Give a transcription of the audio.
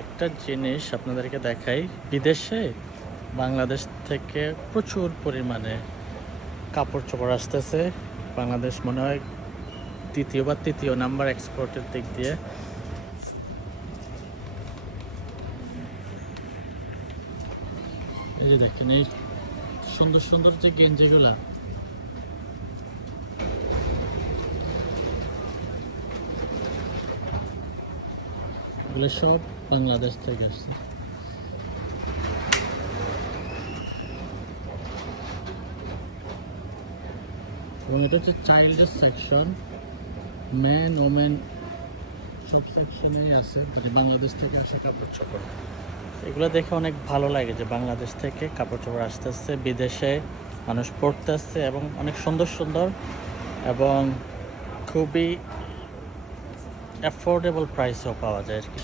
একটা জিনিস আপনাদেরকে দেখাই, বিদেশে বাংলাদেশ থেকে প্রচুর পরিমাণে কাপড় চোপড় আসতেছে। বাংলাদেশ মনে হয় দ্বিতীয় বা তৃতীয় নাম্বার এক্সপোর্টের দিক দিয়ে। এই যে দেখেন, এই সুন্দর সুন্দর যে গেঞ্জিগুলা, এগুলো সব বাংলাদেশ থেকে আসছে। এবং এটা হচ্ছে চাইল্ডের সেকশন, মেন ওমেন সব সেকশনেই আছে, মানে বাংলাদেশ থেকে আসা কাপড় চোপড়। এগুলো দেখে অনেক ভালো লাগে যে বাংলাদেশ থেকে কাপড় চোপড় আসতেছে, বিদেশে মানুষ পড়তেছে এবং অনেক সুন্দর সুন্দর এবং খুবই অ্যাফোর্ডেবল প্রাইসেও পাওয়া যায় আর কি।